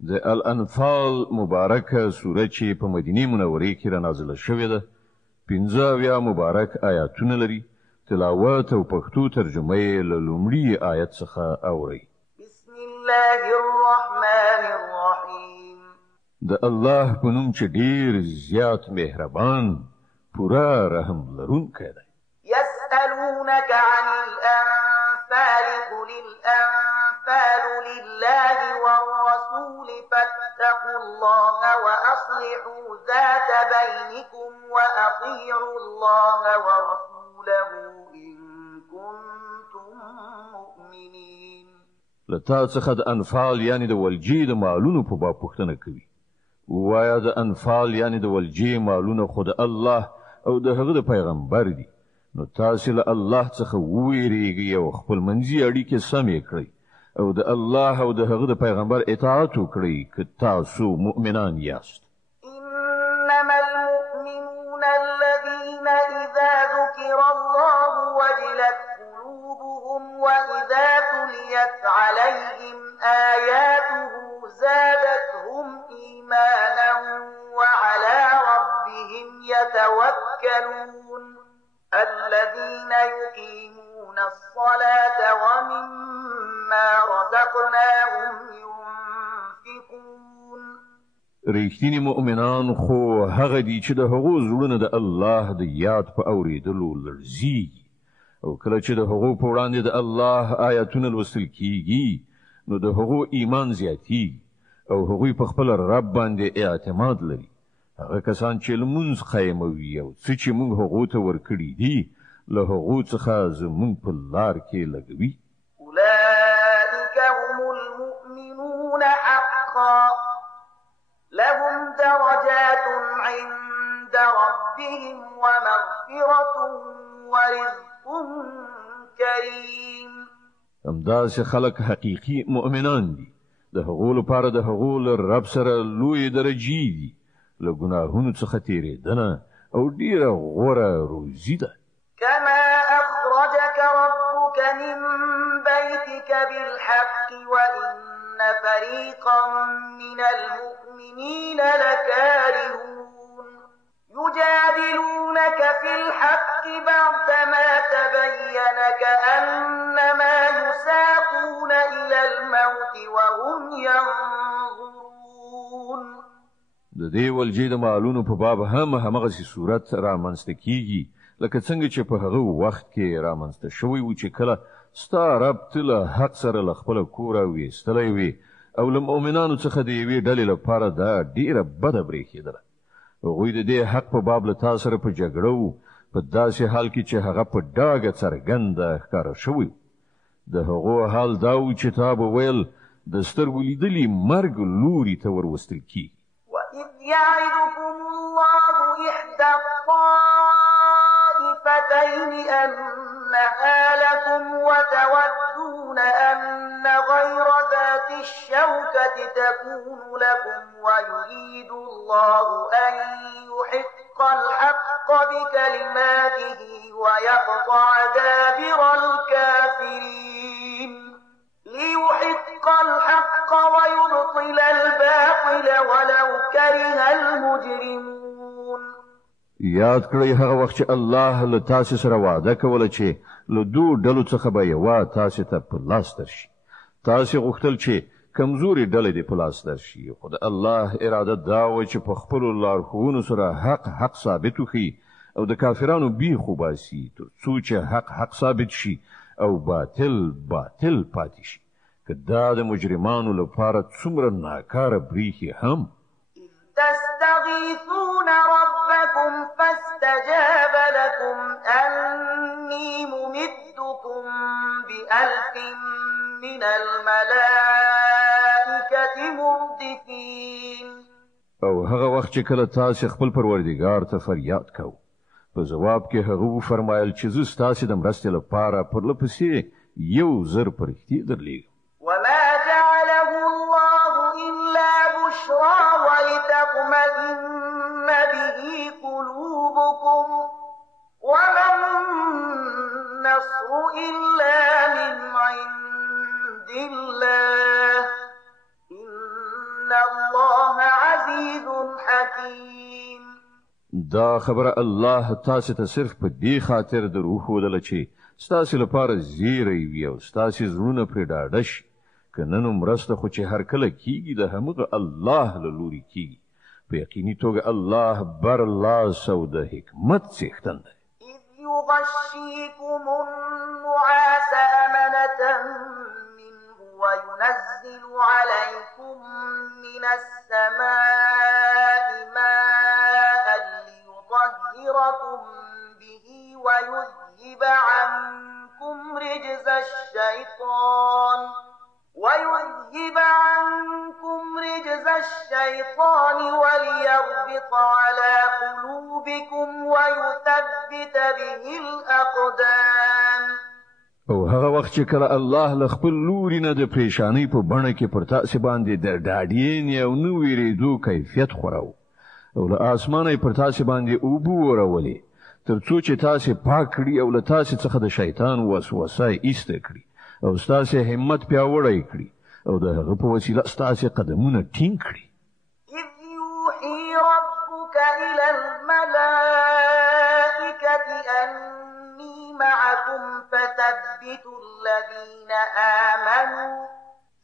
د الانفال مبارکه سوره چې په مدینه منوره کې را نازله شوې ده 15 مبارک آیاتونه لري. تلاوت او پښتو ترجمه یې له لومړي آیت څخه اوري. بسم الله الرحمن الرحیم. د الله په نوم چې ډیر زیات مهربان پورا رحم لرونکی دی. يسألونك عن الأنفال قل الأنفال لله والرسول فاتقوا الله وأصلحوا ذات بينكم وأطيعوا الله ورسوله إن كنتم مؤمنين. لتا څخه د انفال یعنی د ولجې د مالونو په باب پوښتنه کوي. وایا د انفال یعنی د ولجې مالونه خود الله او د هغه د پیغمبر دي. نو تاسو له الله څخه وویریږئ او خپل منځي اړیکې سمې کړئ او د الله او د هغه د پیغمبر اطاعت وکړئ که تاسو مؤمنان یاست. إنما المؤمنون الذين إذا ذكر الله وجلت قلوبهم وإذا تليت عليهم آياته زادتهم إيمانا وعلى ربهم يتوكلون. الذين يقيمون الصلاة ومما رزقناهم ينفقون. ریښتینی مؤمنان خو هغه دي چې د هغو زړونه د الله د یاد په اورېدلو لړزيږي او کله چې د هغو په وړاندې د الله آیاتونه لوستل کیږي نو د هغو ایمان زیاتیږي او هغوی په خپل رب باندې اعتماد لري. هغه کسان چې لمونځ قایموي او څه چې موږ هغو ته ورکړي دي له هغو څخه زموږ په لار کې لګوي. أولئك هم المؤمنون حقا لهم درجات عند ربهم ومغفرة ورزق كريم. همداسې خلک حقیقي مؤمنان دي. د هغو لپاره د هغو له رب سره لوی درجې دي. له ګناهونو څخه تیریدنه او ډیره غوره روزي ده. كما أخرجك ربك من بيتك بالحق وإن فريقا من المؤمنين لكارهون. يجادلونك في الحق بعدما تبين كأنما يساقون إلى الموت وهم ينظرون. د دې ولجې د مالونو په باب همغه صورت را منځته کیږي لکه څنګه چې په هغه وخت کې را منځته شوی و چې کله ستا رب ته حق سره له خپل کوره ویستلی وي او له مؤمنانو څخه د یوې ډلې لپاره دا ډیره بده برېښېدله. هغوی د دې حق په باب له تا سره په جګړه و په داسې حال کې چې هغه په ډاګه څرګنده ښکاره شوی و. د هغو حال دا و چې تا به ویل د سترګو لیدلي مرګ لوري ته وروستل کیږي. وإذ يعدكم الله إحدى الطائفتين أنها لكم وتودون أن غير ذات الشوكة تكون لكم ويريد الله أن يحق الحق بكلماته ويقطع دابر الكافرين. ليحق الحق ويبطل الباطل ولو كره المجرمون. یاد کړئ هغه وخت چې الله له تاسو سره وعده کوله چې له دوه ډلو څخه به یو تاسو ته په لاس درشي. تاسو غوښتل چې کمزوري ډلې دې په لاس درشي خو د الله اراده دا و چې په خپل لارښوونو سره حق ثابت وکړي او د کافرانو بیخ وباسي تر څو چې حق ثابت شي او باطل پاتې شي. که دا د مجرمانو لپاره څومره ناکاره بریښي هم. تستغيثون ربكم فاستجاب لكم أني ممدكم ب1000 من الملائكة مردفين. او هغه وخت چې کله تاسو خپل پروردګار ته فریاد کوئ په جواب کې هغه وفرمایل چې زه ستاسو د مرستې لپاره پرلپسې 1000 فرښتې درلېږم. وما جعله الله إلا بشرى ولتطمئن به قلوبكم وما النصر إلا من عند الله إن إن الله عزيز حكيم. دا خبره الله تاسو ته صرف په دې خاطر دروښودله چې ستاسو لپاره زیری وي او ستاسو زړونه پرې ډاډه شي. که نن مرسته خو چې هر کله کیږي د همغه الله له لوري کیږي. په یقیني توګه الله برلاس او د حکمت څښتن دی. إذ يغشيكم النعاس أمنة منه وينزل عليكم من السماء ماء ليطهركم به ويذهب عنكم رجز الشيطان وليربط على قلوبكم ويثبت به الأقدام. او هغه وخت چې کله الله له خپل لوري نه د پریشانی په بڼه کې پر تاسو باندې د ډاډین یو نو ویریدو کیفیت خورو او له اسمانه پر تاسو باندې اوبو ورولې ترڅو چې تاسو پاک کړي او له تاسو څخه د شیطان وسوسه ایسته کړي او تاسو همت پیاوړی کړي او د هغه په وسیله تاسو قدمونه ټینګ کړي. إذ يوحي ربك إلى الملائكة أني معكم فثبتوا الذين آمنوا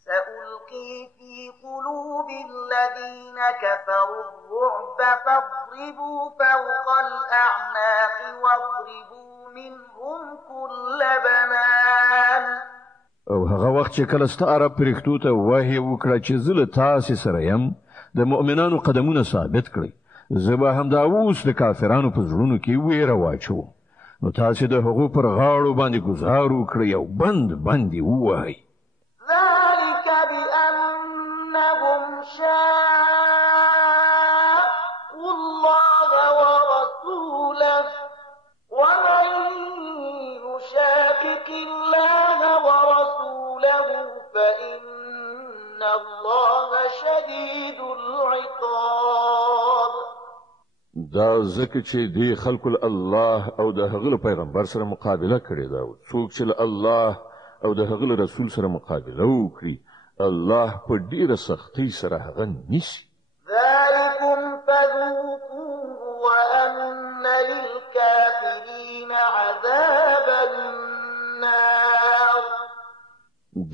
سألقي في قلوب الذين كفروا الرعب فاضربوا فوق الأعناق واضربوا منهم كل بنان. او هغه وخت چې کله ستاره پرښتو ته وحی وکړه چې زله تاسو سره يم د مؤمنانو قدمونه ثابت کړئ. زبا هم دا اوس د کافرانو په زړونو کې ویره واچو. نو تاسو د هغو پر غاړو باندې گزار وکړئ او بند ووهئ. ذلك بأنهم شاقوا الله ورسوله ومن يشاقق الله ورسوله فإن الله شديد العقاب. دا ځکه چې دی خلق الله او د هغه پیغمبر سره مقابله کړې ده. څوک چې الله او د هغه رسول سره مقابله وکړي الله په ډیره سختۍ سره هغه نیسي. ذلكم فذوقوه وأن للكافرين عذاب النار.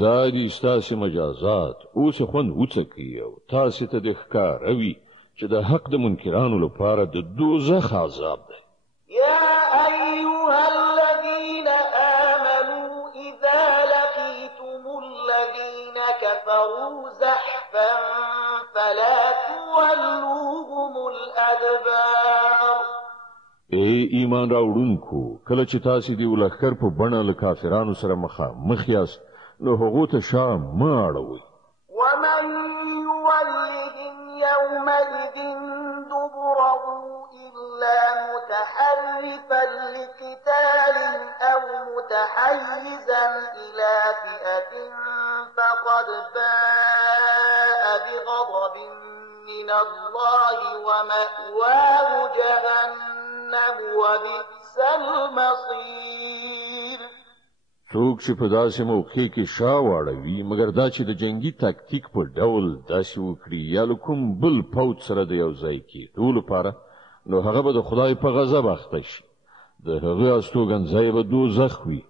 دا دي ستاسو مجازات اوس خوند وڅکي او تاسو ته د ښکاروي چې د حق د منکرانو لپاره د دوزخ عذاب دی. يا أيها الذين آمنوا إذا لقيتم الذين كفروا زحفا فلا تولوهم الأدبار. ای ایمان راوړونکو کله چې تاسو دی ولخر په بڼه له کافرانو سره مخ یاست نو هغه ته شام ما اړوي. ومن يولهم يومئذ دبره إلا متحرفا لقتال أو متحيزا إلى فئة فقد باء بغضب من الله ومأواه جهنم وبئس المصير. څوک چې په داسې موقع کې شاواړوي مګر دا چې د جنگي تاکتیک په ډول داسې وکړي یا کوم بل پوت سره د یو ځای کې ټول لپاره نو هغه به د خدای په غضب اخته شي. د هغه استوګنځای به دوزخ وي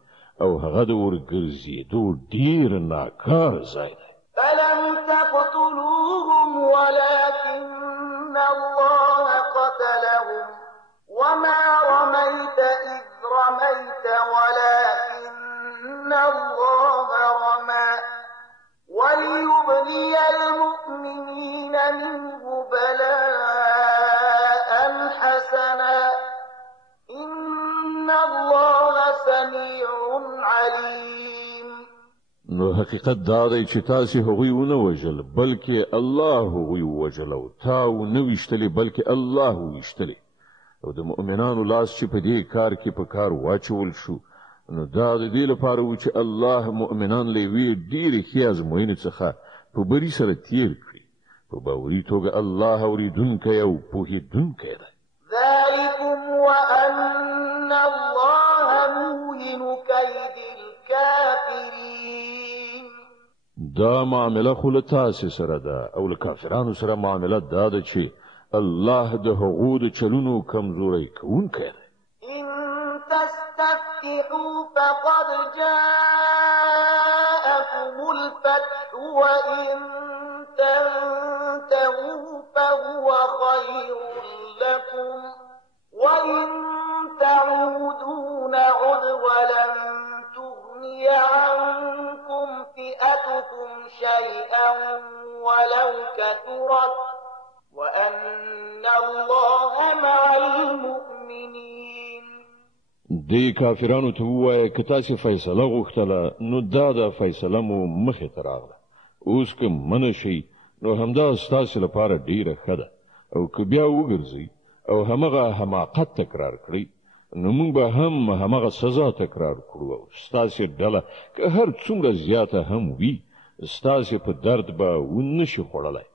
او هغه د ورګرځېدو ډیر ناکار ځای دی. فلم تقتلوهم ولكن الله قتلهم وما رميت إذ رميت ولكن الله رمى وليبني المؤمنين منه بلاء حسنا إن الله سميع عليم. نو حقیقت دا دی چې تاسو هغوی ونه وژل بلکې الله هغوی وژل او تاسو نه وشتلی بلکې الله وشتلی او د مؤمنانو لاس چې په دې کار کې په کار واچول شو نو دا د دې لپاره و چې الله مؤمنان لوي ډیر ښه ازموینې څخه په بری سره تیر کړي. په باوري توګه الله اوریدونکی او پوهیدونکی دی. ذلكم وأن الله موهن كيد الكافرين. دا معامله خو له تاسې سره ده او له کافرانو سره معامله دا ده چې الله د هغو د چلونو کمزوری کوونکی دی. إن تستفتحوا فقد جاءكم الفتح وإن تنتهوا فهو خير لكم وإن تعودوا نعد ولن تغني عنكم فئتكم شيئا ولو كثرت وأن الله مع المؤمنين. دی کافرانو ته ووایه که تاسې فیصله غوښتله نو دا د فیصله مو مخې ته راغله. اوس که منع شئ نو همدا ستاسې لپاره ډیره ښه ده او که بیا وګرځئ او همغه حماقت تکرار کړئ نو موږ به هم همغه سزا تکرار کړو او ستاسې ډله که هر څومره زیاته هم وي ستاسې په درد به ونشي خوړلی.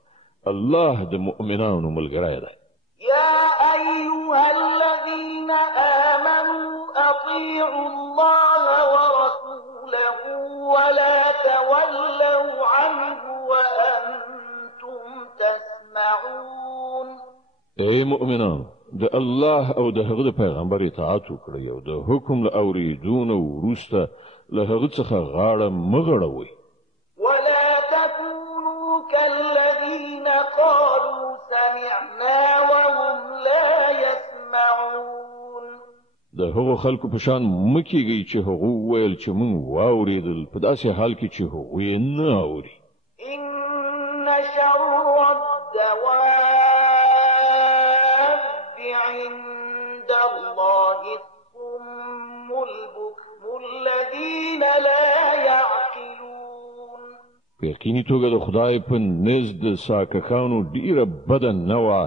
الله د مؤمنانو ملګری دی. يا أيها الذين آمنوا أطيعوا الله ورسوله ولا تولوا عنه وأنتم تسمعون. ای مؤمنان د الله او د هغه د پیغمبر اطاعت وکړئ او د حکم له اورېدو نه وروسته له هغه څخه غاړه مه غړوئ. ولا تكونوا كالذين قالوا سمعنا وهم لا يسمعون. د هغو خلکو په شان مه کیږئ چې هغو وویل چې موږ واورېدل په داسې حال کې چې هغوی یې نه اوري. إن شر الدواب عند الله الصم البكم الذين لا يعقلون. په یقیني توګه د خدای په نزد د ساکخانو ډیره بده نوعه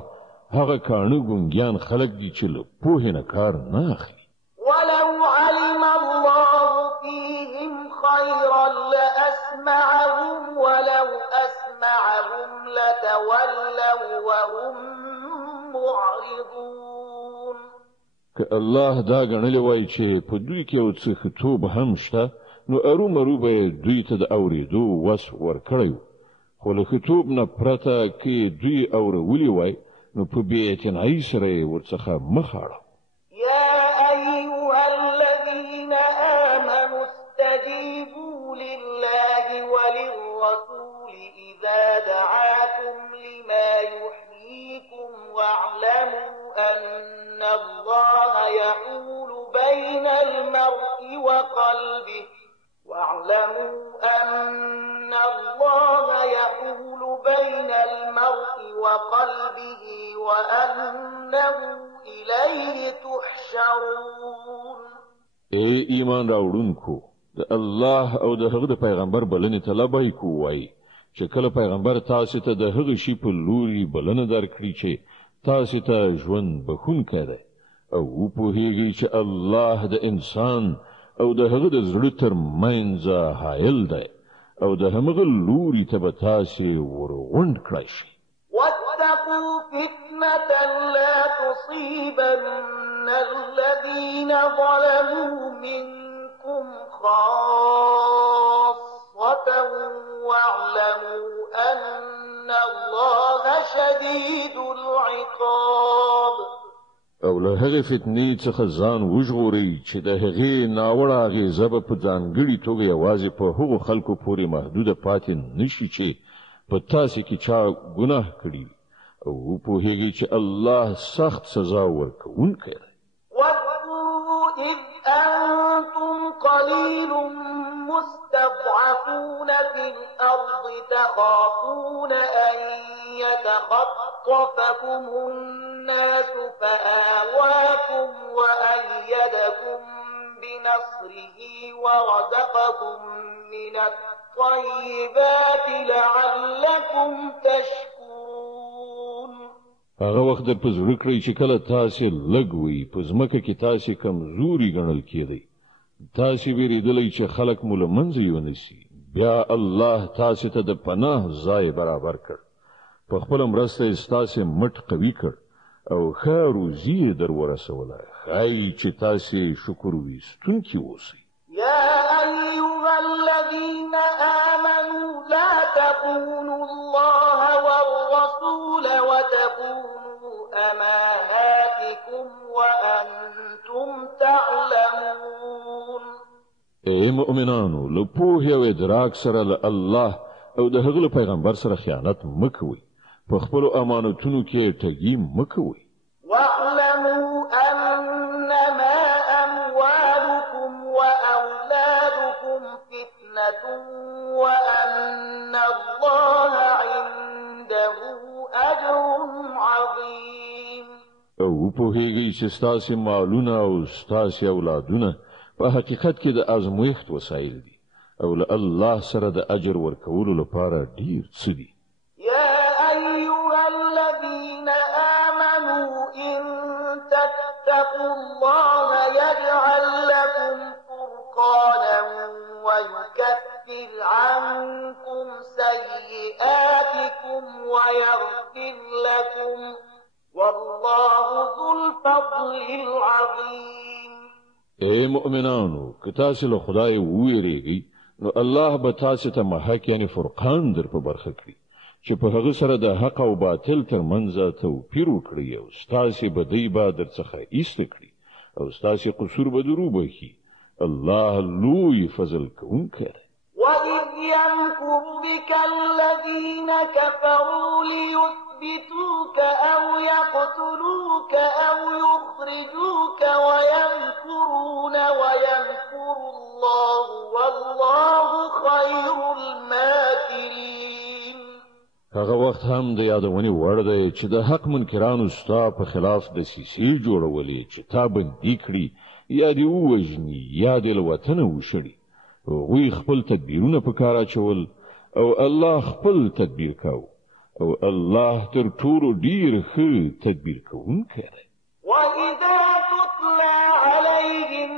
هغه کاڼه ګونګیان خلک دي چې له پوهې نه کار نه اخلي. ولو علم الله فيهم خيرا لأسمعهم ولو أسمعهم لتولوا وهم معرضون. که الله دا ګڼلی وای چې په دوی کې یو څه ښهتوب هم شته نو ارومرو به دوی ته د اورېدو وس ورکړی و خو له ښهتوب نه پرته که دوی اورولي وای نو په بې اعتنایي سره یې ورڅخه مخ اړه. يا أيها الذين آمنوا استجيبوا لله وللرسول إذا دعاكم لما يحييكم واعلموا أن الله يحول بين المرء وقلبه وأنه إليه تحشرون. ای ایمان راوړونکو د الله او د هغه د پیغمبر بلنې ته لبیک وایي چې کله پیغمبر تاسو ته د هغه شی په لوري بلنه درکړي چې تاسو ته ژوند بخښونکی دی او وپوهیږئ چې الله د انسان او د هغه د زړه ترمنځ حایل دی او د همغه لوري ته به تاسو ورغونډ کړئ شئ. واتقوا فتنة لا تصيبن الذين ظلموا منكم خاصة واعلموا أن الله شديد العقاب. او له هغه فتنې څخه ځان وژغورئ چې د هغې ناوړه اغېزه به په ځانګړې توګه یوازې په هغو خلکو پورې محدوده پاتې نشي چې په تاسو کې چا ګناه کړی او پوهیږي چې الله سخت سزا ورکوونکی دی. واذكروا إذ أنتم قليل مستضعفون في الأرض تخافون أن يتخطفكم الناس فآواكم وأيدكم بنصره ورزقكم من الطيبات لعلكم تشكرون. هغه وخت در په زړه کړئ چې کله تاسو لږ وئ په ځمکه کې تاسو کمزوري ګڼل کېدئ تاسو ویریدلی چې خلک مو له منځه یونیسي بیا الله تاسو ته د پناه ځای برابر کړ په خپل مرسته تاسو مټ قوي کړ او ښه روزي در ورسوله ښایي چې تاسو شکر ویستونکي اوسئ. يا أيها الذين آمنوا لا تخونوا الله والرسول وتخونوا أماناتكم وأنتم تعلمون. اے مؤمنانو، له پوهې او ادراک سره له الله او د هغه پیغمبر سره خیانت مکوئ، په خپل امانتونو کې ټګي مکوئ. واعلموا أنما أموالكم وأولادكم فتنة وأن الله عنده أجر عظيم. او پوهیږئ چې ستاسو مالونه او ستاسو اولادونه په حقیقت کې د ازمویښت وسایل دي او له الله سره د اجر ورکولو لپاره ډیر څه دي. يا أيها الذين آمنوا إن تتقوا الله يجعل لكم فرقانا ويكفر عنكم سيئاتكم ويغفر لكم والله ذو الفضل العظيم. اے مؤمنانو، که تاسو له خدای وویریږئ نو الله به تاسو ته محک یعنی فرقان در په برخه کړي چې په هغه سره د حق او باطل ترمنځ توپیر وکړي او ستاسو بدی به درڅخه ایسته کړي او ستاسو قصور به درو بخي. الله لوی فضل کوونکی دی. وَإِذْ يَمْكُرُ بِكَ الَّذِينَ كَفَرُوا لِيُثْبِتُوكَ أَوْ يَقْتُلُوكَ أَوْ يُخْرِجُوكَ وَيَمْكُرُونَ وَيَمْكُرُ اللَّهُ وَاللَّهُ خَيْرُ الْمَاكِرِينَ. هغه وخت هم د یادونې وړ دی چې د حق منکرانو ستا په خلاف د سیسې جوړولې چې تا بندي کړي یا دې ووژني یا دې له وطنه وشړي. هغوی خپل تدبیرونه په کار اچول او الله خپل تدبیر کاوه او الله تر ټولو ډیر ښه تدبیر کوونکی دی. وَإِذَا تُتْلَى عَلَيْهِمْ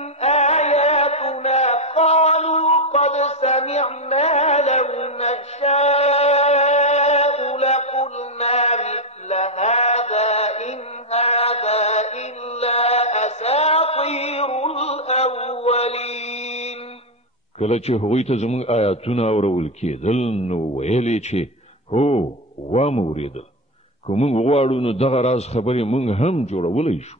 آيَاتُنَا قَالُوا قَدْ سَمِعْنَا لَوْ نَشَاءُ لَقُلْنَا مِثْلَ هَذَا إِنْ هَذَا إِلَّا أَسَاطِيرُ الْأَوَّلِينَ. کله چې هغوی ته زموږ آیاتونه اورول کېدل نو ویلې چې هو واموریدل، که موږ غواړو نو دغه راز خبرې موږ هم جوړولی شو.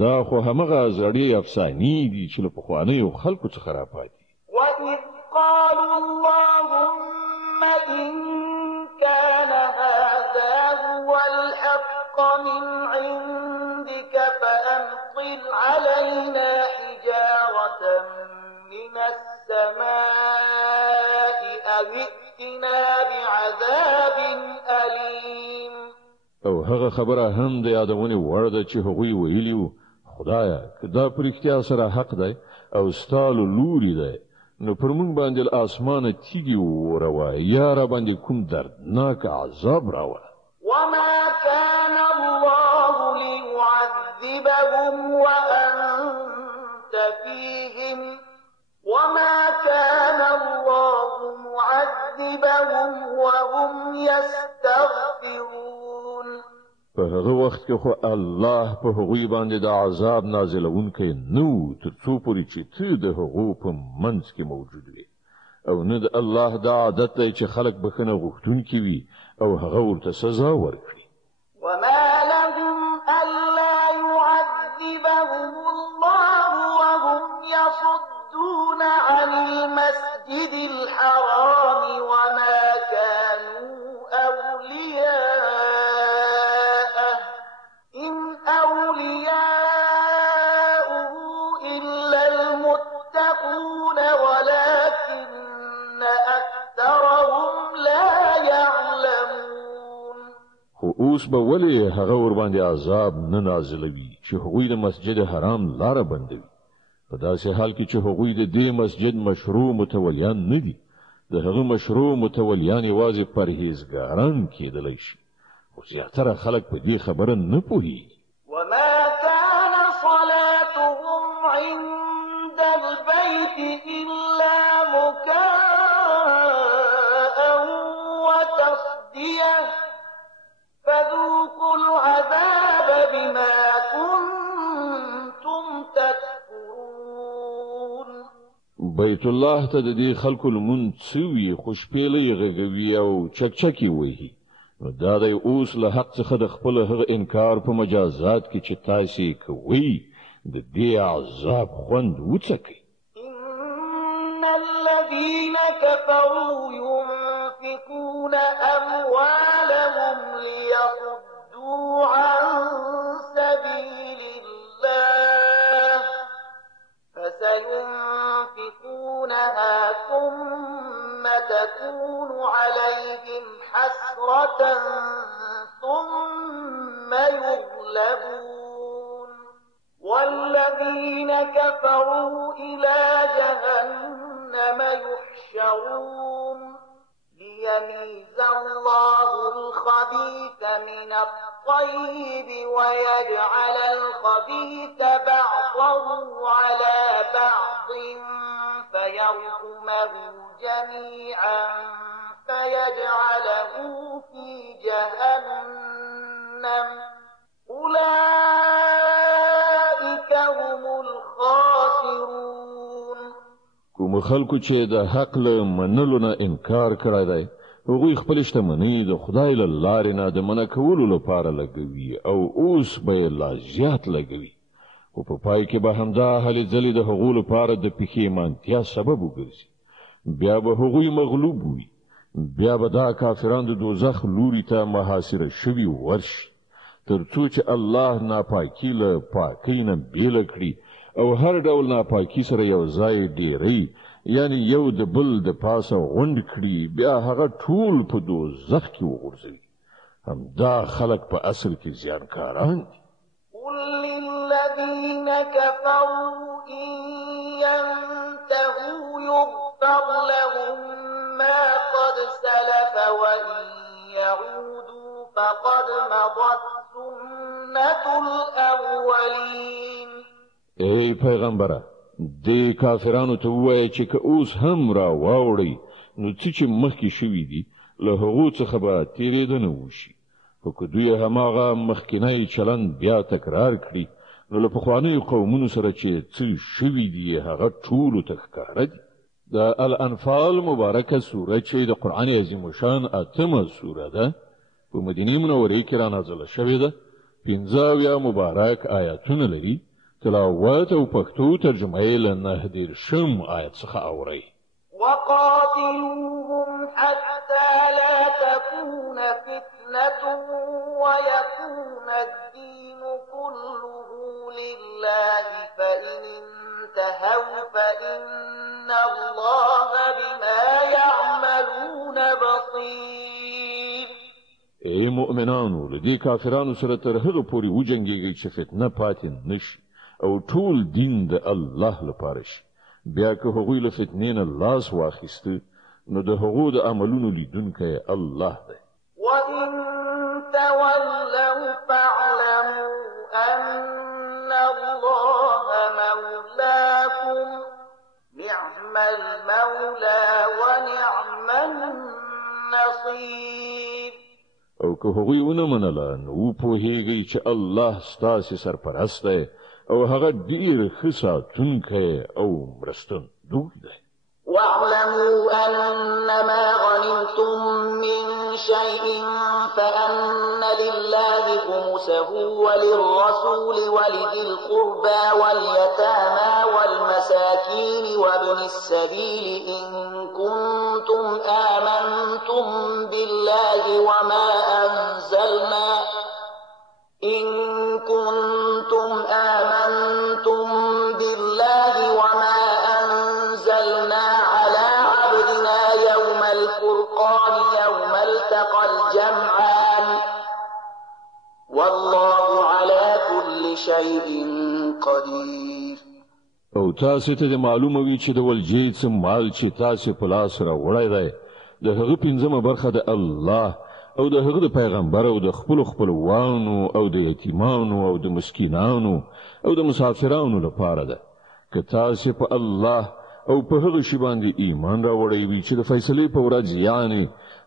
دا خو همغه زړې افسانې دي چې له پخوانیو خلکو څخه راپاتې. وَإِذْ قَالُوا اللَّهُمَّ إِنْ كَانَ هَذَا هُوَ الْحَقَّ مِنْ عِنْدِكَ فَأَمْطِرْ عَلَيْنَا حِجَارَةً مِنَ السَّمَاءِ أَوْ ائْتِنَا بِعَذَابٍ أَلِيمٍ. او هغه خبره هم د یادونې وړ ده چې هغوی ویلي وو، خدایه که دا په رښتیا سره حق دی او ستا له لورې دی نو پر موږ باندې له اسمانه تیږې ووروه یا را باندې کوم دردناک عذاب راوړه. وَمَا كَانَ اللَّهُ لِيُعَذِّبَهُمْ وَأَنْتَ فِيهِمْ وَمَا كَانَ اللَّهُ مُعَذِّبَهُمْ وَهُمْ يَسْتَغْفِرُونَ. په هغه وخت کې خو الله په هغوی باندې د عذاب نازلونکی نه و تر څو پورې چې ته د هغو په منځ کې موجود وي او نه د الله دا عادت دی چې خلک بخښنه غوښتونکي وي او هغه ورته سزا ورکړي. وَمَا لَهُمْ أَلَّا يُعَذِّبَهُمُ اللَّهُ وَهُمْ يَصُدُّونَ عَنِ الْمَسْجِدِ الْحَرَامِ وَمَا كَانُوا أَوْلِيَاءَهُ إِنْ أَوْلِيَاؤُهُ إِلَّا الْمُتَّقُونَ وَلَكِنَّ أَكْثَرَهُمْ لَا يَعْلَمُونَ. خو اوس به ولې هغه ور باندې عذاب نه نازلوي چې هغوی د مسجد حرام لاره بندوي، په داسې حال کې چې هغوی د دې مسجد مشروع متولیان نه دي. د هغه مشروع متولیان یوازې پرهیزګاران کېدلی شي، خو زیاتره خلک په دې خبره نه پوهېږي. وَمَا كَانَ صَلَاتُهُمْ عِندَ الْبَيْتِ إِلَّا مُكَاءً وَتَصْدِيَةً فَذُوقُوا الْعَذَابَ بِمَا كُنتُمْ تَكْفُرُونَ. بیت الله ته د دې خلکو لمونځ څوي خوشپېلې غږوي او چکچکی وایي نو دا د اوس له حق څخه د خپل هغه انکار په مجازات کې چې تاسو کوي د دې عذاب خوند وڅکي إن الذين كفروا ينفقون أموالهم ليصدوا عن سبيل الله فسينفقونها ثم تكون عليهم حسرة ثم يغلبون والذين كفروا إلى جهنم يحشرون ليميز الله الخبيث من الطيب ويجعل الخبيث بعضه على بعض فيركمه جميعا فيجعله في جهنم أولئك هم الخاسرون کوم خلکو چې د حق له منلو نه انکار کړی دی هغوی خپل شتمنۍ د خدای له لارې نه د منع کولو لپاره لګوي او اوس به یې لا زیات لګوي خو په پای کې به همدا هلې ځلې د هغو لپاره د پښیمانتیا سبب وګرځي بیا به هغوی مغلوب وي بیا به دا کافران د دوزخ لوري ته محاصره شوي ورشي تر څو چې الله ناپاکي له پاکۍ نه بیله کړي او هر ډول ناپاکي سره یو ځای ډیری یعنی یو د بل د پاسه غونډ کړي بیا هغه ټول په دوزخ کې وغورځوي همدا خلک په اصل کې زیانکاران دي قل للذين كفروا إن ينتهوا يغفر لهم ما قد سلف وإن يعودوا فقد مضت سنة الأولين ای پیغمبره د کافرانو ته وایي چې که اوس هم را واوړي نو چې مخکې شوي دي له هغو څخه به تیرېدنه وشي خو که دوی هماغه مخکینی چلند بیا تکرار کړي نو له پخوانیو قومونو سره چې څه شوي دي هغه ټولو ته ښکاره دي د الانفال مبارکه سوره چې د قرآن عظیم شان 8مه سوره ده په مدینه منورې کې را نازله شوې ده 15 مبارک آیاتونه لري تلاوت او پښتو ترجمه یې له 9 آیت څخه اوري وقاتلوهم حتى لا تكون فتنة ويكون الدين كله لله فإن انتهوا فإن الله بما يعملون بصير ای مؤمنانو لدی کافرانو سره تر هغه پورې وجنګیږي چې فتنه پاتې نشي او ټول دین د الله لپاره شي بیا که هغوی له فتنې نه لاس واخیسته نو د هغو د عملونو لیدونکی الله دی وإن تولوا فاعلموا أن الله مولاكم نعم المولى ونعم النصير او که هغوی ونه منله نو پوهیږي چې الله ستاسو سرپرست دی او هغه ډیر ښه ساتونکی او مرستندوی دی واعلموا أنما غنمتم من شيء فأن لله خمسه وللرسول ولذي القربى واليتامى والمساكين وابن السبيل إن كنتم آمنتم بالله وما أنزلنا على عبدنا يوم الفرقان يوم التقى الجمعان والله على كل شيء قدير او تاسو ته معلومه وي چې د ولجې څخه مال چې تاسو په لاس را وړای دی د هغه پنځمه برخه د الله او د هغه پیغمبر او د خپلوانو او د یتیمانو او د مسکینانو او د مسافرانو لپاره ده که تاسو په الله او په هغه شی باندې ایمان راوړی وي چې د فیصلې په ورځ یعنی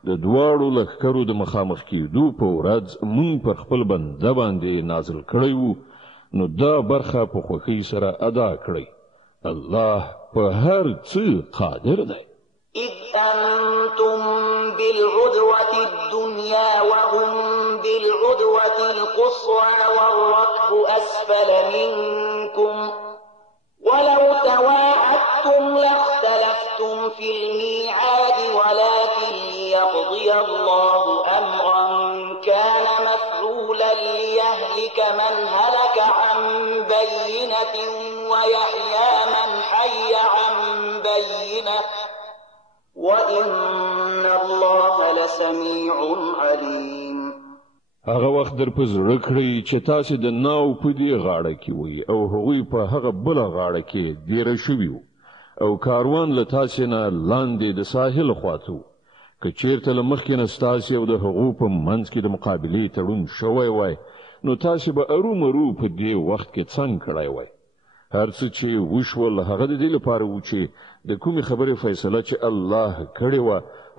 د دواړو لخرو د مخامخ کېدو په ورځ مونږ پر خپل بنده باندې نازل کړی وو نو دا برخه په خوښۍ سره ادا کړئ الله په هر څه قادر دی. إذ أنتم بالعدوة الدنيا وهم بالعدوة القصوى والركب أسفل منكم ولو تواعدتم لاختلفتم في الميعاد ولكن ليقضي الله أمرا كان مفعولا ليهلك من هلك عن بينة ويحيى من حي عن بينة وَإِنَّ اللَّهَ لَسَمِيعٌ عَلِيمٌ. هغه وخت در په زړه کړی چې تاسو د ناو په دې غاړه کې وي او هغوی په هغه بل غاړه کې دیره شوي او کاروان له تاسو نه لاندې د ساحل خواته که چیرته له مخکې نه تاسو او د هغو په منځ کې د مقابلې تړون شوی وای نو تاسو به ارومرو په دې وخت کې څنګه کړای وای. هر څه چې وشول هغه د دې لپاره و چې د کومې خبرې فیصله چې الله کړې و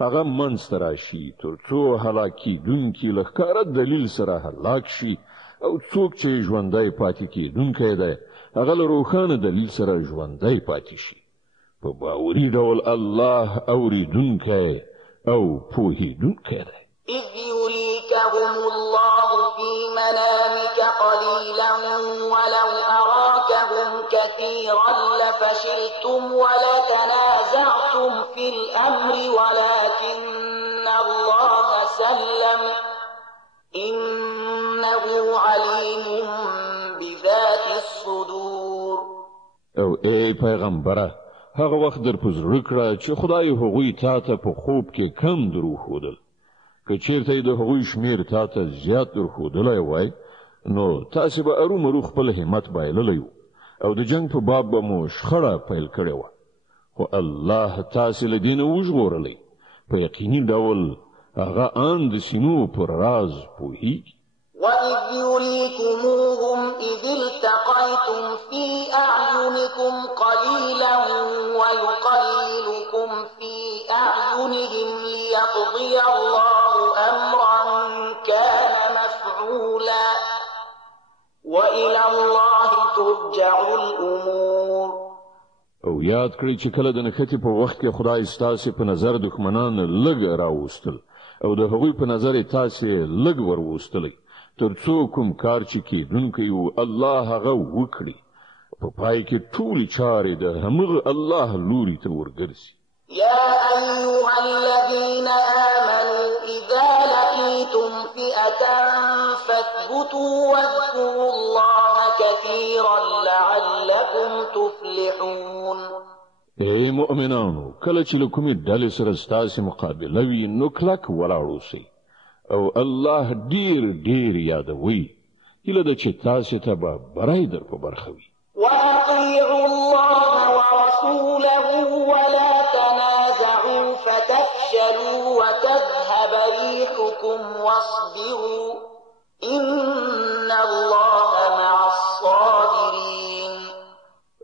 هغه منځ ته راشي ترڅو هلاکي دونکي له ښکاره دلیل سره هلاک شي او څوک چې ژوندی پاتې کیدونکی دی هغه له روښانه دلیل سره ژوندی پاتې شي. په باوري ډول الله اوریدونکی او پوهیدونکی دی. إذ يريكهم الله في منامك قليلا ولو أراكهم كثيرا لفشلتم ولتنازعتم في الأمر ولكن الله سلم إنه عليم بذات الصدور. او ای پیغمبره هغه وخت در په زړه کړه چې خدای هغوی تا ته په خوب کې کم دروښودل. که چیرته د هغوی شمیر تا ته زیات درښودلی وای نو تاسو به ارومرو خپل همت بایللی او د جنگ په باب به مو شخړه پیل کړې وه خو الله تاسو له دې نه وژغورلی. په یقیني ډول هغه ان د سینو پر راز پوهیږي. وَإِذْ يُرِيكُمُوهُمْ إِذِ الْتَقَيْتُمْ فِي أَعْيُنِكُمْ قَلِيلًا وَيُقَلِّلُكُمْ فِي أَعْيُنِهِمْ لِيَقْضِيَ اللَّهُ أَمْرًا كَانَ مَفْعُولًا وَإِلَى اللَّهِ تُرْجَعُ الْأُمُورُ. او یاد کړئ چې کله د نښتې په وخت کې خدای ستاسو په نظر دښمنان لږ راوستل او د هغوی په نظر تاسو لږ وروستلی ترڅو کوم کار چې کیدونکی و الله هغه وکړي په پای کې ټول چارې د همغه الله لوري ته ورګرځي. يا أيها الذين آمنوا إذا لقيتم فئة فاثبتوا واذكروا الله كثيرا لعلكم تفلحون. اے مؤمنانو کله چې له کومې ډلې سره ستاسو مقابله وي نو کلک ولاړ اوسئ او الله ډیر ډیر یادوي هیله ده چې تاسو ته به برای در په برخه وي. وأطيعوا الله ورسوله ولا تنازعوا فتفشلوا وتذهب ريحكم واصبروا إن الله مع الصابرين.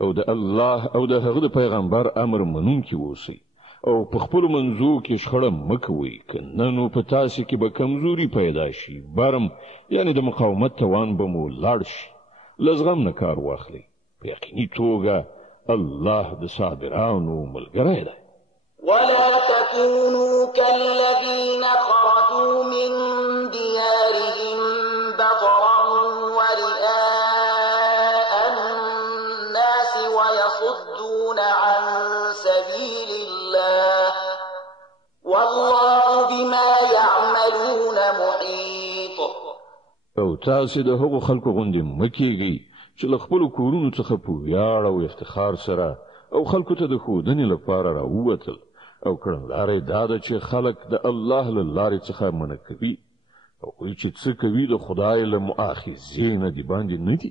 او د الله او د هغه پیغمبر امر منونکي اوسئ او په خپل منځو کې شخړه مکوئ کنه نو په تاسو کې به کمزوري پیدا شي برم یعنی د مقاومت توان به مو لاړ شي. لزغم نه کار واخلئ په یقیني توګه الله د صابرانو ملګری دی. ولا تكونوا كالذين خرجوا من ديارهم بطرا ورئاء الناس ويصدون عن سبيل الله والله بما يعملون محيط. او تاسو د هغو خلکو غوندې مکیږئ چې له خپلو کورونو څخه په ویاړ او افتخار سره او خلکو ته د ښودنې لپاره راووتل او کړنلاره یې دا ده چې خلک د الله له لارې څخه منع کوي او کوی چې څه کوي د خدای له مؤاخذې نه د باندې نه دي.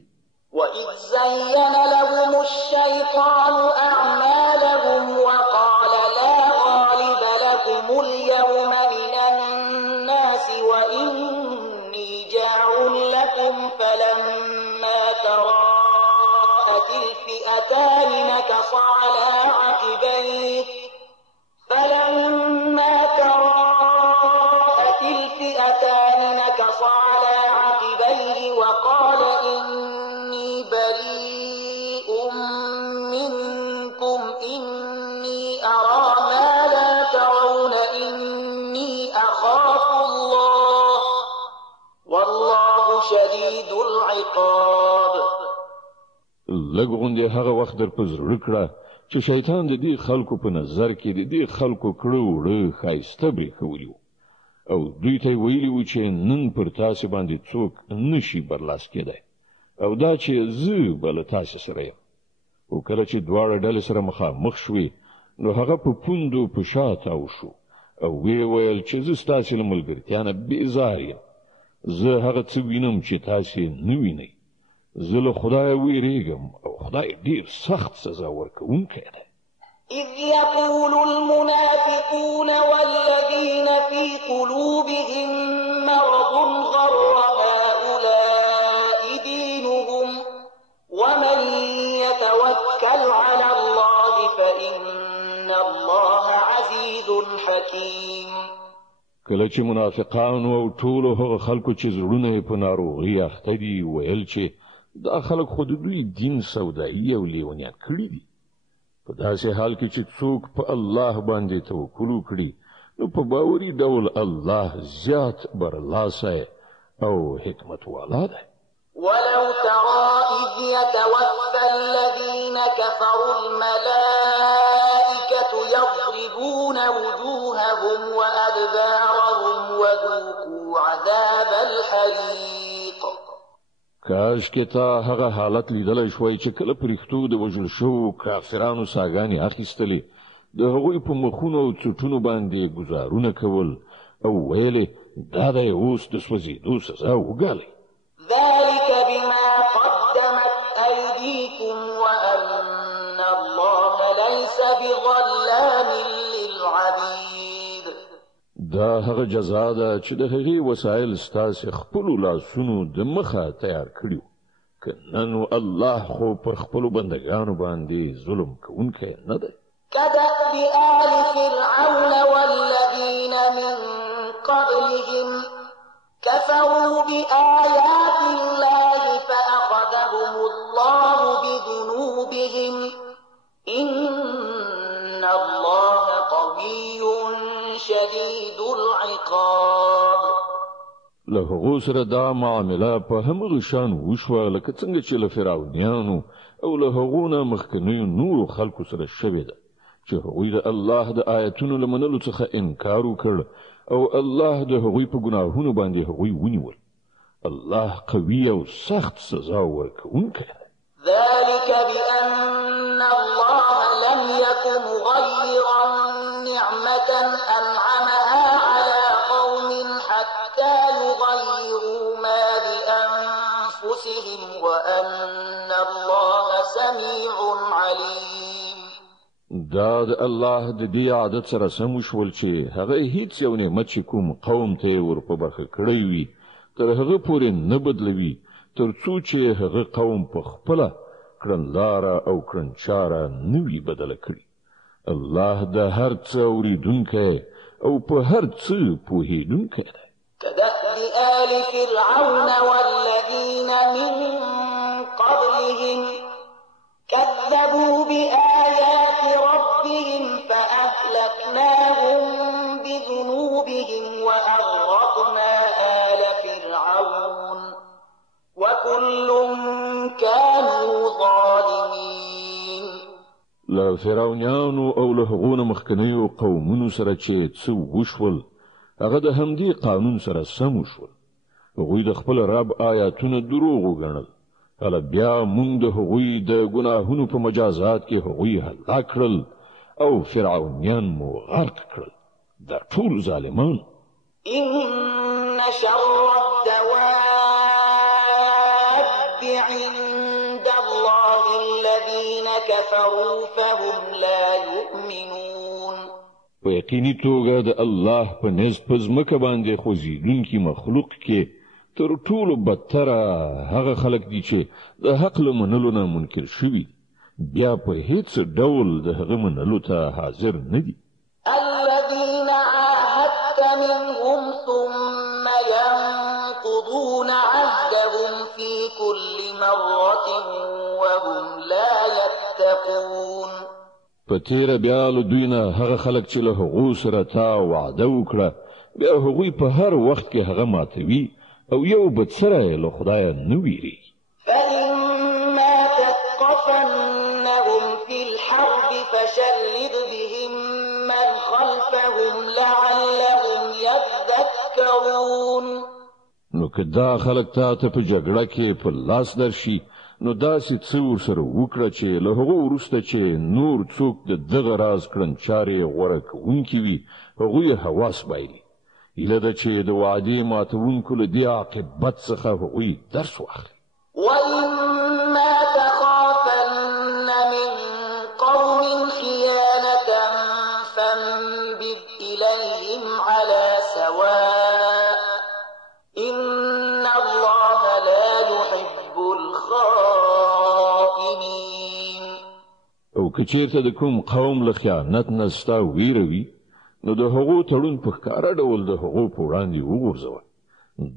وَإِذْ زَيَّنَ لَهُمُ الشَّيْطَانُ أَعْمَالَهُمْ وَقَالَ لَا غَالِبَ لَكُمُ الْيَوْمَ مِنَ النَّاسِ وَإِنِّي جَاعِلٌ لَكُمْ فَلَمَّا تَرَاءَتِ الْفِئَتَانِ نَكَصَ عَلَى عَقِبَيْهِ وقال إني بريء والله شديد العقاب. لږ غوندې هغه وخت در په زړه کړه چې شیطان د دې خلکو په نظر کې د دې خلکو کړه وړه ښایسته برېښولي وو او دوی ته ویلي وو چې نن پر تاسې باندې څوک نشي برلاس کېدی او دا چې زه به له تاسې سره یم. او کله چې دواړه ډلې سره مخامخ شوې نو هغه په پوندو په شا تاو شو او وی ویل چې زه ستاسې له ملګرتیا نه بېزار یم. زه هغه څه وینم چې تاسې نه وینئ. زه له خدایه ویریږم او خدای ډېر سخت سزا ورکوونکی دی. إذ يقول المنافقون والذين في قلوبهم مرض غر هؤلاء دينهم ومن يتوكل على الله فإن الله عزيز حكيم. کله چې منافقانو او ټولو هغه خلکو چې زړونه یې په ناروغۍ اخته دي ویل چې دا خلک خو د دوی دین سودایي او لیونیان کړي دي. په داسې حال کې چې څوک په الله باندې توکل وکړي نو په باوري ډول الله زیات برلاسی او حکمت والا دی. ولو ترى إذ يتوفى الذين كفروا الملائكة يضربون وجوههم وأدبارهم وذوقوا عذاب الحريق. کاش کې تا هغه حالت لیدلی شوی چې کله پرښتو د وژل شوو کافرانو ساګانې اخیستلې د هغوی په مخونو او څټونو باندې ګزارونه کول او ویلې دا دی اوس د سوځېدو سزا وګالئ. ذلك بما قدمت أيديكم وأن الله ليس بظلام للعبيد. دا هغه جزا ده چې د هغې وسایل ستاسې خپلو لاسونو د مخه تیار کړي. که نه نو الله خو په خپلو بندګانو باندې ظلم کوونکی نه دی. كدأب آل فرعون والذين من قبلهم كفروا بآيات الله فأخذهم الله بذنوبهم إن الله قوي شديد العقاب. له هغو سره دا معامله په همغه شان وشوه لکه څنګه چې له فرعونیانو او له هغو نه مخکنیو نورو خلکو سره شوې ده چې هغوی د الله د آیتونو له منلو څخه انکار وکړ او الله د هغوی په ګناهونو باندې هغوی ونیول. الله قوي او سخت سزا ورکوونکی دی. ذلك بأن الله لم يكن مغيرا نعمة أنعمها على قوم حتى يغيروا ما بأنفسهم وأن الله سميع عليم. دا د الله د دې عادت سره سم شول چې هغه هیڅ یو نعمت چې کوم قوم ته ور په برخه کړی وي تر هغه پورې نه بدلوي تر څو چې هغه قوم په خپله کړنلاره او کړنچاره نه وي بدله کړي. الله د هر څه اورېدونکی او په هر څه پوهېدونکی دی. كدأب آل فرعون والذين من قبلهم كذبوا بآيات ربهم فأهلكناهم بذنوبهم وأغرقنا آل فرعون وكل كانوا ظالمين. له فرعونانو او له هغو مخکنیو قومونو سره چې څه وشول هغه د همدې قانون سره سم وشول. هغوی د خپل رب آیاتونه دروغ وګڼل. کله بیا موږ د هغوی د ګناهونو په مجازات کې هغوی هلاک کړل او فرعونیان مو غرق کړل. دا ټول ظالمان. إن شر الدواب عند الله الذين كفروا فهم لا يؤمنون. په یقیني توګه د الله په نزد په ځمکه باندې خوځېدونکي مخلوق کې تر ټولو بدتره هغه خلک دي چې د حق له منلو نه منکر شوي بیا په هیڅ ډول د هغه منلو ته حاضر نه دي. الذين عاهدت منهم ثم ينقضون عهدهم في كل مرة وهم لا يتقون. په تیره بیا له دوی نه هغه خلک چې له هغو سره تا وعده وکړه بیا هغوی په هر وخت کې هغه ماتوي او یو بد سره له خدایه نه ویریږي. فإما تثقفنهم في الحرب فشرد بهم من خلفهم لعلهم يذكرون. نو که دا خلک تا ته په جګړه کې په لاس درشي نو داسې څه ورسره وکړه چې له هغه وروسته چې نور څوک د دغه راز کړنچارې غوره کوونکي وي هغوی حواس بایلي. هیله ده چې د وعدې ماتونکو له دې عاقبت څخه هغوی درس واخلي. وإما تخافن من قوم خيانة فانبذ إليهم على سواء إن الله لا يحب الخائنين. او که چیرته د کوم قوم له خیانت نه ستا ویره وي نو د هغو تړون په ښکاره ډول د هغو په وړاندې وغورځوه.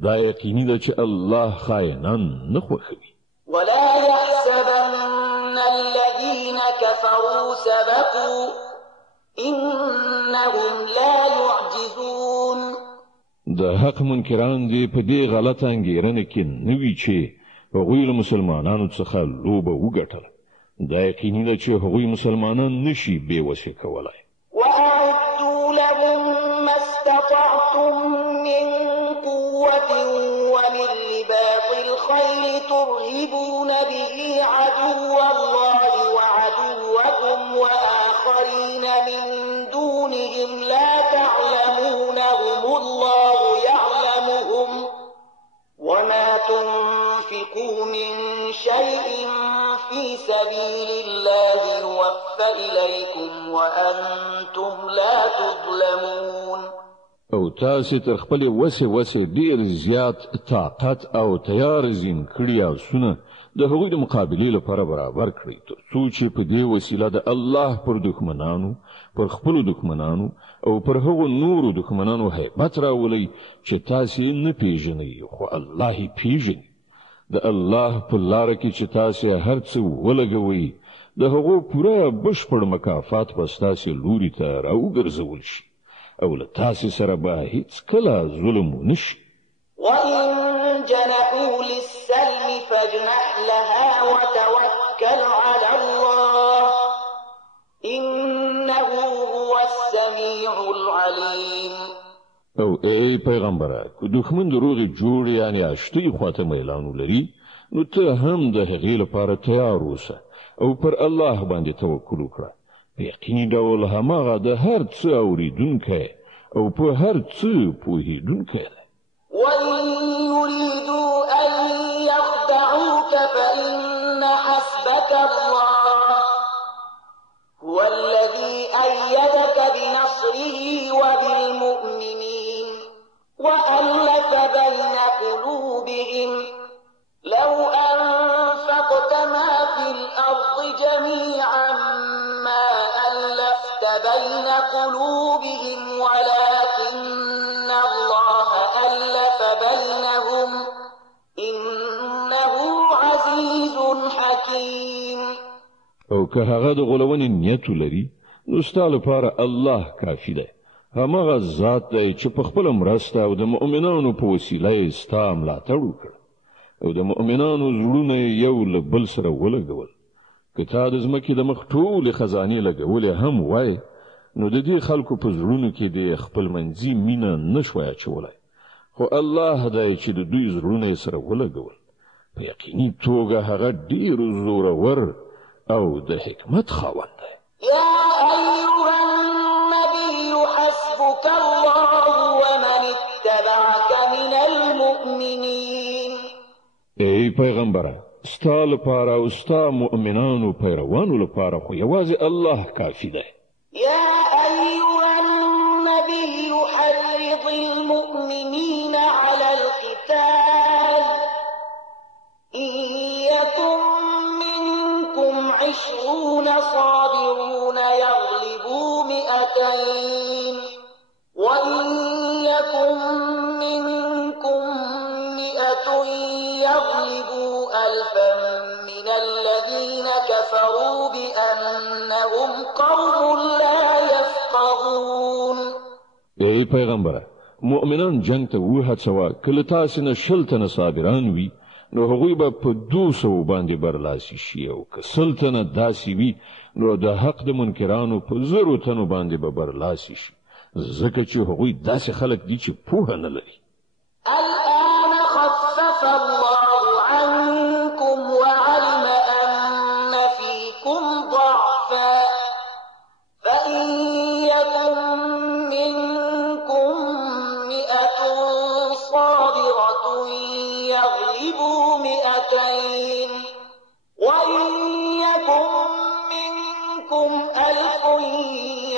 دا یقیني ده چې الله خائنان نه خوښوي. ولا يحسبن الذين كفروا سبقوا إنهم لا يعجزون. د حق منکران دي په دې غلط انګیرنه کې نه وي چې هغوی له مسلمانانو څخه لوبه وګټله. دا یقیني ده چې هغوی مسلمانان نشي بې وسې کولای. وأعدوا لهم ما استطعتم من قوة ومن رباط الخيل ترهبون به عدو الله وعدوكم وآخرين من دونهم لا تعلمونهم الله يعلمهم وما تنفقوا من شيء في سبيل الله يوفى إليكم وأنتم لا تظلمون. او تاسو تر خپل وسه ډیر زیات طاقت او تیار زین کړی او سونه د هغوی د مقابله لپاره برابر کړی تر څو چې په دې وسیله د الله پر دښمنانو پر خپل دښمنانو او پر هغو نورو دښمنانو هیبت راولي چې تاسو نه پیژنئ خو الله یې پیژني. د الله په لار کې چې تاسو هر څه ولګوي د هغو پوره بشپړ مکافات به تاسو لوري ته راوګرځول شي او له تاسو سره به هیڅ کله ظلم ونشي. وإن جنحوا للسلم فاجنح لها وتوكل على الله إنه هو السميع العليم. او ای پیغمبره که دښمن دروغ جوړ یعنی اشتی خواته میلانو لري نو ته هم د هغې لپاره تیار اوسه او پر الله باندې توکل وکړه. په یقیني ډول هماغه د هر څه اوریدونکی او په هر څه پوهیدونکی دی. وإن يريدوا أن يخدعوك فإن حسبك الله هو الذي أيدك بنصره وبالمؤمنين وألف بين قلوبهم لو أنفقت ما في الأرض جميعا ما ألفت بين قلوبهم ولكن الله ألف بينهم إنه عزيز حكيم. او که هغه د غلونې نیت لري نو ستا لپاره الله کافي دی. هماغه ذات دی چې په خپل مرسته او د مؤمنانو په وسیله یې ستا ملاتړ وکړ او د مؤمنانو زړونه یو له بل سره ولګول. که تا د ځمکې د مخ ټولې خزانې لګولې هم وای نو د دې خلکو په زړونو کې د خپل منځي مینه نشوای اچولی خو الله دی چې د دوی زړونه سره ولګول. په یقیني توګه هغه ډیر زورور او د حکمت خاوند دی. يا أيها النبي حسبك الله ومن اتبعك من المؤمنين. ای پیغمبره ستا لپاره او ستا مؤمنانو پیروانو لپاره خو یوازې الله کافي دی. يا أيها النبي حرض المؤمنين على القتال إن يكن منكم 20 صابرون يغلبوا 200 وإن يكن منكم 100 يغلبوا 1000 من الذين كفروا بأنهم قوم لا يفقهون. ای پیغمبره مؤمنان جنگ ته وهڅوه کله تاسو نه شل تنه صابران وي نو هغوی به په 200 باندې برلاسي شي او که سلطنه داسي وي نو د حق د منکرانو په 0 تنو باندې به برلاسي شي ځکه چې هغوی داسې خلک دي چې پوهه نه لري. الآن خفف الله عنكم وعلم أن فيكم ضعفا فإن يكن منكم 100 صابرة يغلبوا 200 وإن يكن منكم 1000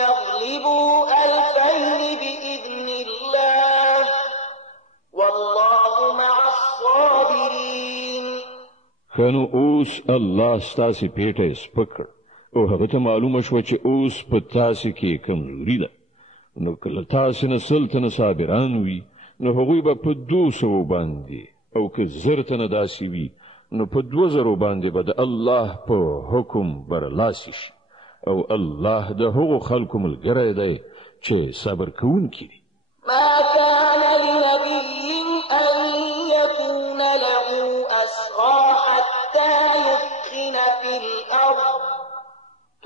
يغلبوا 2000 بإذن الله والله مع الصابرين. خنو اوس الله ستاسي پیټه سپکړ او هغه ته معلومه شو چې اوس په تاسو کې کمزوري ده نو کله تاسو نه سلطنه صابران وي نو هغوی به په 200 باندې او که زرتنه داسي وي نو په 2000 باندې به د الله په حکم برلاسي شي او الله د هغو خلکو ملګری دی چې صبر کوونکي دي. ما كان لنبي أن يكون له أسرى حتى يثخن في الأرض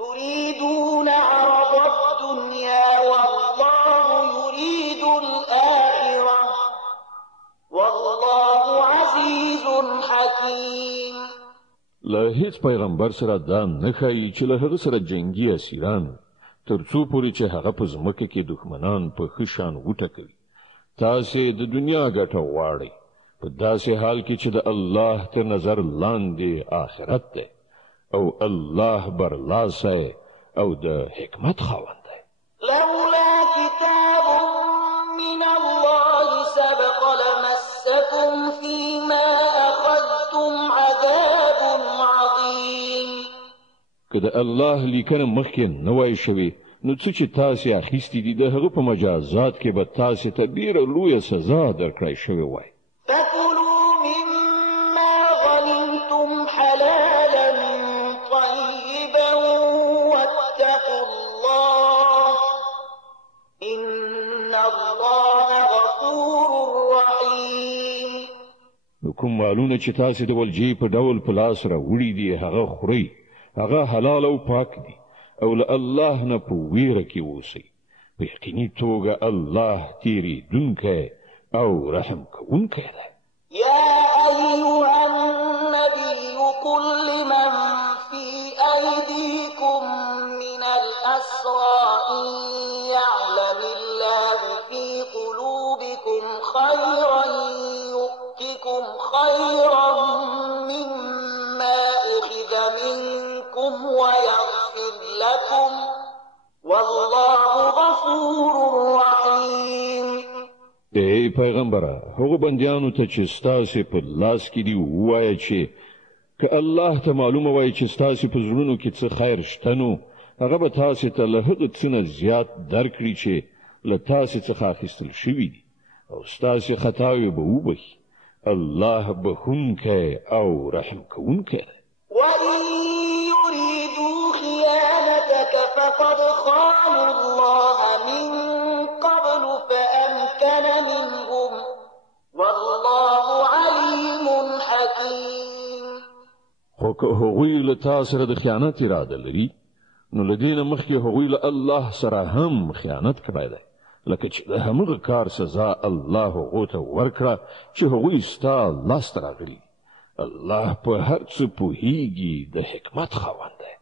تريدون عرض الدنيا والله يريد الآخرة والله عزيز حكيم. له هیڅ پیغمبر سره دا نه ښایي چې له هغه سره جنگي اسیران ترڅو پورې چې هغه په ځمکه کې دښمنان په ښه شان وټکوي. تاسې د دنیا ګټه غواړئ په داسې حال کې چې د الله تر نظر لاندې آخرت دی او الله برلاسی او د حکمت خاوند دی. لولا كتاب من الله سبق لمسكم فيما أخذتم عذاب عظيم. که د الله لیکنه مخکې نه وای شوی نو څه چې تاسو اخیستي دي د هغه په مجازات کې به تاسو ته ډیره لویه سزا درکړای شوی وای. فكلوا مما غنمتم حلالا طيبا واتقوا الله إن الله غفور رحيم. نو کوم مالونه چې تاسو د ولجې په ډول په لاس را وړي دي هغه خوري هغه حلال او پاک دي او له الله نه په ویره کې اوسئ په یقیني توګه الله تیریدونکی او رحم کوونکی دی. يا أيها النبي قل لمن في أيديكم من الأسرى إن يعلم الله في قلوبكم خيرا يؤتكم خيرا مما أخذ منكم ويغفر لكم والله غفور رحيم. ای پیغمبره هغه بندیانو ته چې ستاسو په لاس کې دی وایي چې که الله ته معلومه وایي چې ستاسو په زړونو کې څه خیر شته نو هغه به تاسو ته له هغه څه نه زیات درکړي چې له تاسو څخه اخیستل شوي دي او ستاسو خطاوې به وبخي. الله بخونکی او رحم کوونکی. وإن يريدوا خيانتك فقد خانوا الله من قبل فأمكن منهم والله عليم حكيم. خو که هغوی له تاسو سره د خیانت اراده لري نو له دې نه مخکې هغوی له الله سره هم خیانت کړی دی لکه چې د همغه کار سزا الله هغو ته ورکړه چې هغوی ستا لاسته راغلي. الله په هر څه پوهیږي د حکمت خاوند دی.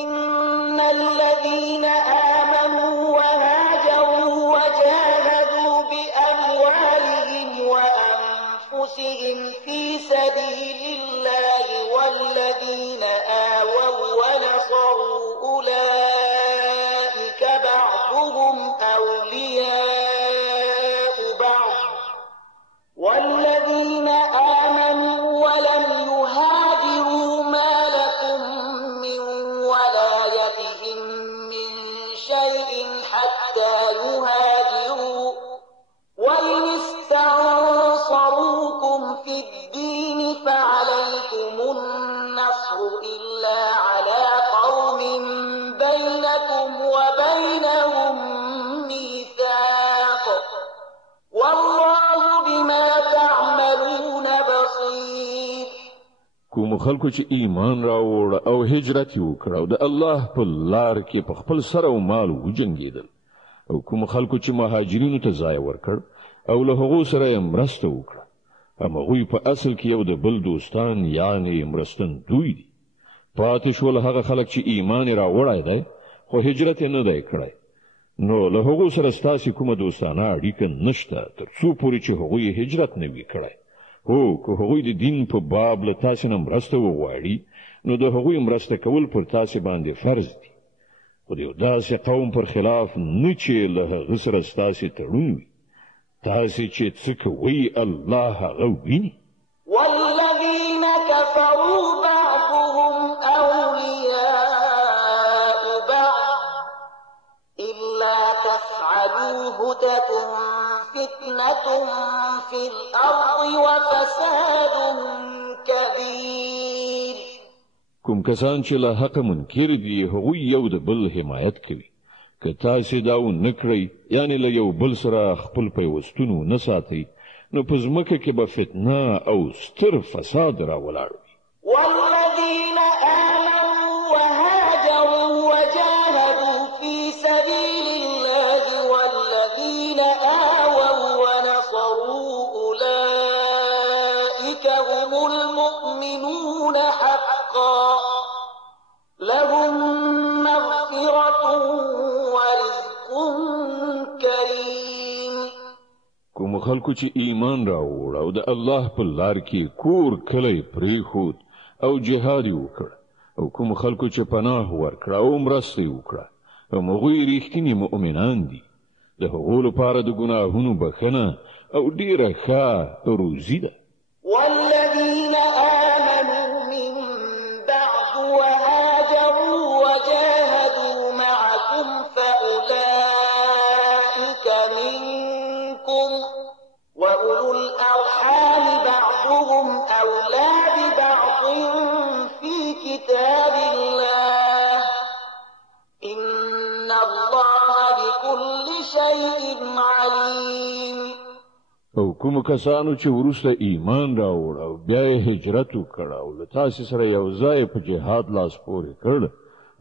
إن الذين آمنوا وهاجروا وجاهدوا بأموالهم وأنفسهم في سبيل الله والذين آووا ونصروا أولئك بعضهم أولياء بعض والذين آمنوا ولم يهاجروا ما لكم من ولايتهم من شيء حتى يهاجروا وإن استنصروكم في الدين فعليكم النصر إلا على قوم بينكم وبينهم ميثاق والله کوم خلکو چې ایمان راوړ او هجرت وکړ او د الله په لار کې په خپل سر او مال وجنګیدل او کوم خلکو چې مهاجرینو ته ځای ورکړ او له هغو سره یې مرسته وکړه هغوی په اصل کې یو د بل دوستان یعنی مرستن دوی دي پاتې شول هغه خلک چې ایمان راوړای دی خو هجرت نه دی کړی نو له هغو سره ستاسو کومه دوستانه اړیکه نشته تر څو پورې چې هغوی هجرت نه وي کړی هو که هغوی د دین په باب له تاسو نه مرسته وغواړي نو د هغوی مرسته کول پر تاسو باندې فرض دي خو د یو داسې قوم پر خلاف نه چې له هغه سره ستاسو تړون وي تاسو چې څه کوي الله هغه ویني والذين كفروا بعضهم أولياء بعض إلا تفعلوه تكن فتنة في الأرض وفساد كبير کوم کسان چې له حق منکر دي هغوی یو د بل حمایت کوي که تاسو دا ونکړئ یعنی له یو بل سره خپل پیوستونو نه ساتئ نو په ځمکه کې به فتنه او ستر فساد راولاړ وي والذين آمنوا وهاجروا وجاهدوا في سبيل الله والذين آووا ونصروا أولئك هم المؤمنون حقا لهم مغفرة ورزق كريم کوم خلکو چې ایمان راوړ او د الله په لار کې کور کلی پریښود او جهاد وکړ او کوم خلکو چې پناه ورکړ او مرسته وکړه هغوی ریښتینی مؤمنان دي د هغو لپاره د ګناهونو بخښنه او ډیره ښه روزي ده والذين آمنوا من بعد وهاجروا وجاهدوا معكم فأولئك منكم وأولو الأرحام بعضهم أولى ببعض في كتاب الله إن الله بكل شيء عليم او کوم کسانو چې وروسته ایمان راوړ او بیا هجرت وکړ او له تاسو سره یو ځای په جهاد لاس پورې کړ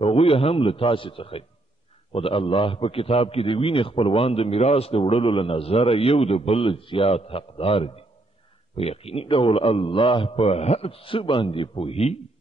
هغوی هم له تاسو څخه خو د الله په کتاب کې د وینې خپلوان د میراث د وړلو له نظره یو د بل زیات حقدار دي په یقیني ډول الله په هر څه باندې پوهیږي